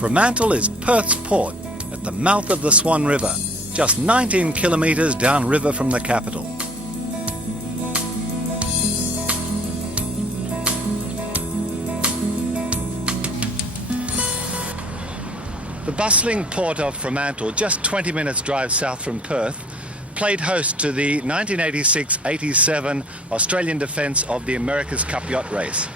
Fremantle is Perth's port at the mouth of the Swan River, just 19 kilometres downriver from the capital. The bustling port of Fremantle, just 20 minutes drive south from Perth, played host to the 1986-87 Australian defence of the America's Cup yacht race.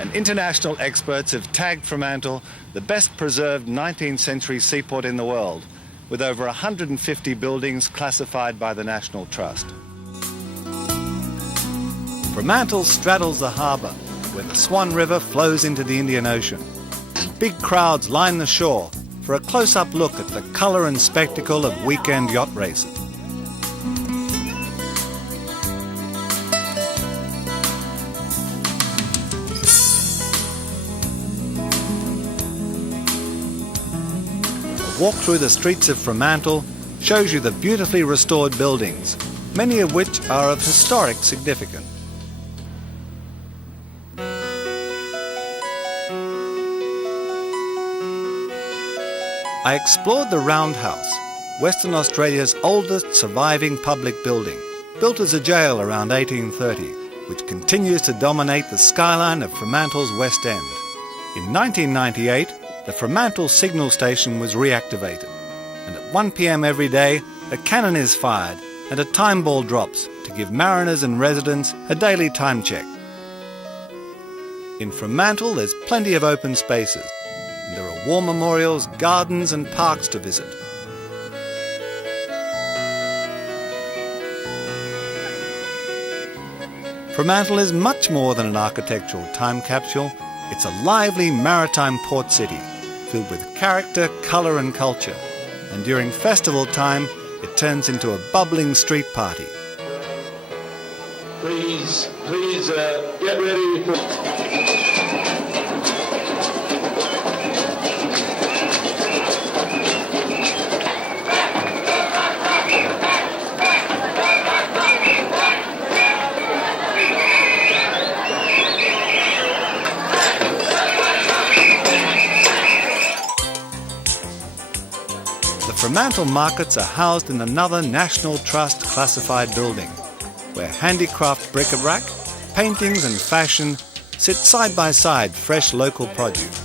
And international experts have tagged Fremantle the best preserved 19th century seaport in the world, with over 150 buildings classified by the National Trust. Fremantle straddles the harbour, where the Swan River flows into the Indian Ocean. Big crowds line the shore for a close-up look at the colour and spectacle of weekend yacht races. A walk through the streets of Fremantle shows you the beautifully restored buildings, many of which are of historic significance. I explored the Roundhouse, Western Australia's oldest surviving public building, built as a jail around 1830, which continues to dominate the skyline of Fremantle's West End. In 1998, the Fremantle signal station was reactivated, and at 1 p.m. every day, a cannon is fired and a time ball drops to give mariners and residents a daily time check. In Fremantle, there's plenty of open spaces, and there are war memorials, gardens and parks to visit. Fremantle is much more than an architectural time capsule. It's a lively maritime port city, filled with character, colour and culture. And during festival time, it turns into a bubbling street party. Please get ready for... The Fremantle markets are housed in another National Trust classified building, where handicraft bric-a-brac, paintings and fashion sit side by side fresh local produce.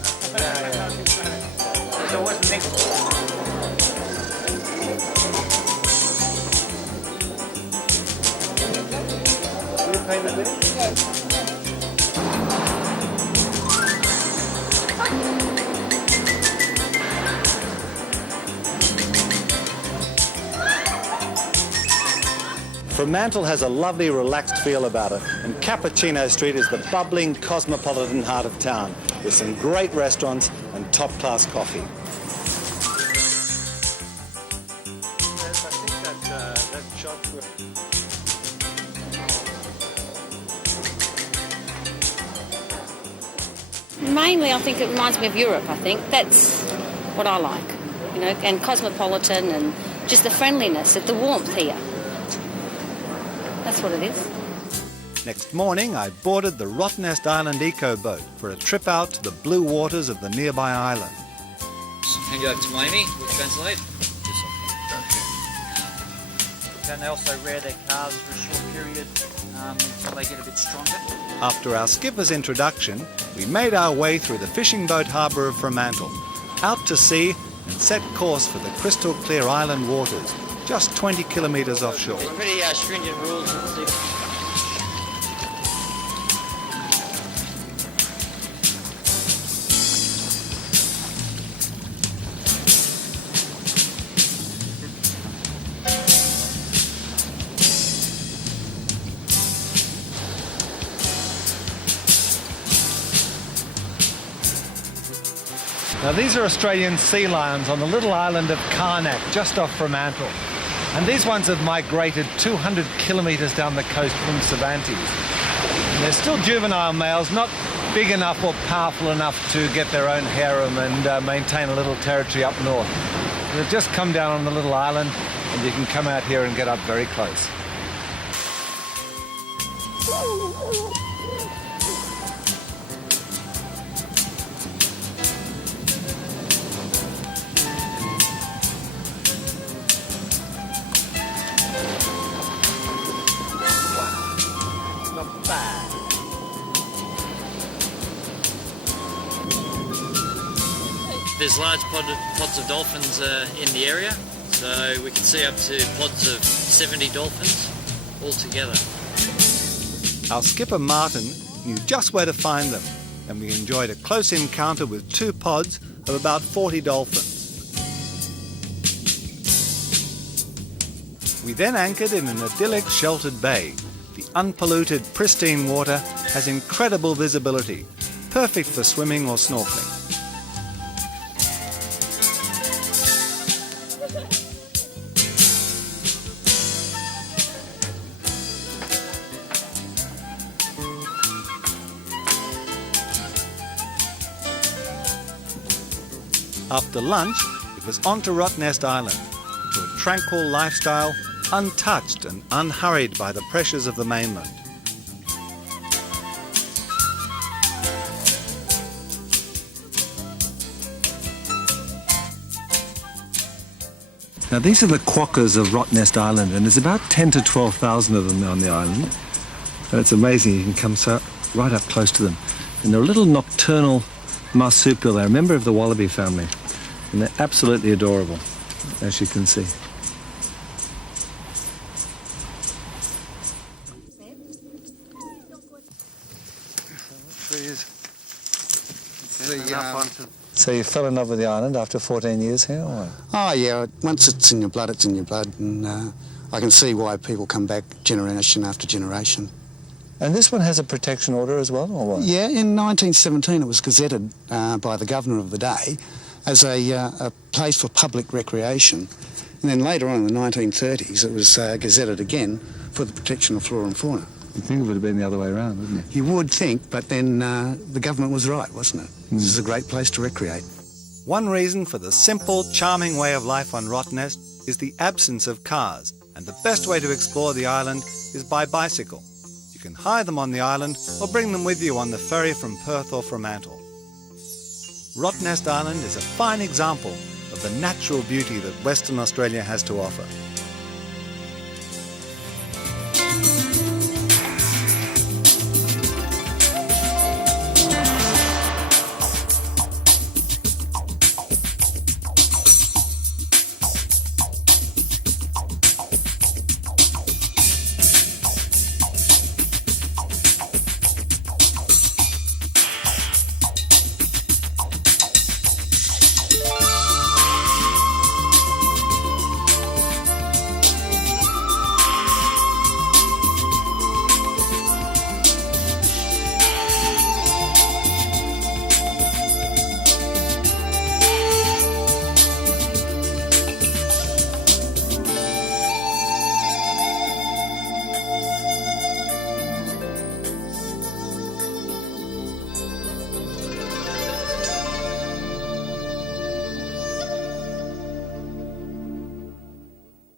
Fremantle has a lovely, relaxed feel about it, and Cappuccino Street is the bubbling, cosmopolitan heart of town, with some great restaurants and top-class coffee. Mainly, I think it reminds me of Europe, I think. That's what I like, you know, and cosmopolitan and just the friendliness, the warmth here. That's what it is. Next morning, I boarded the Rottnest Island eco boat for a trip out to the blue waters of the nearby island. Hand you over to Amy, we'll translate. And they also rear their calves for a short period until they get a bit stronger. After our skipper's introduction, we made our way through the fishing boat harbour of Fremantle, out to sea and set course for the crystal clear island waters, just 20 kilometres offshore. Pretty stringent rules. Now these are Australian sea lions on the little island of Karnak, just off Fremantle. And these ones have migrated 200 kilometres down the coast from Cervantes. And they're still juvenile males, not big enough or powerful enough to get their own harem and maintain a little territory up north. They've just come down on the little island, and you can come out here and get up very close. There's large pods of dolphins in the area, so we can see up to pods of 70 dolphins all together. Our skipper Martin knew just where to find them, and we enjoyed a close encounter with 2 pods of about 40 dolphins. We then anchored in an idyllic sheltered bay. The unpolluted, pristine water has incredible visibility, perfect for swimming or snorkeling. After lunch, it was on to Rottnest Island, to a tranquil lifestyle, untouched and unhurried by the pressures of the mainland. Now these are the quokkas of Rottnest Island, and there's about 10 to 12,000 of them on the island. And it's amazing, you can come so right up close to them. And they're a little nocturnal marsupial. They're a member of the wallaby family, and they're absolutely adorable, as you can see. So you fell in love with the island after 14 years here, or what? Oh yeah, once it's in your blood, it's in your blood, and I can see why people come back generation after generation. And this one has a protection order as well, or what? Yeah, in 1917 it was gazetted by the governor of the day as a place for public recreation, and then later on in the 1930s it was gazetted again for the protection of flora and fauna. You'd think it would have been the other way around, wouldn't you? You would think, but then the government was right, wasn't it? This is a great place to recreate. One reason for the simple, charming way of life on Rottnest is the absence of cars, and the best way to explore the island is by bicycle. You can hire them on the island or bring them with you on the ferry from Perth or Fremantle. Rottnest Island is a fine example of the natural beauty that Western Australia has to offer.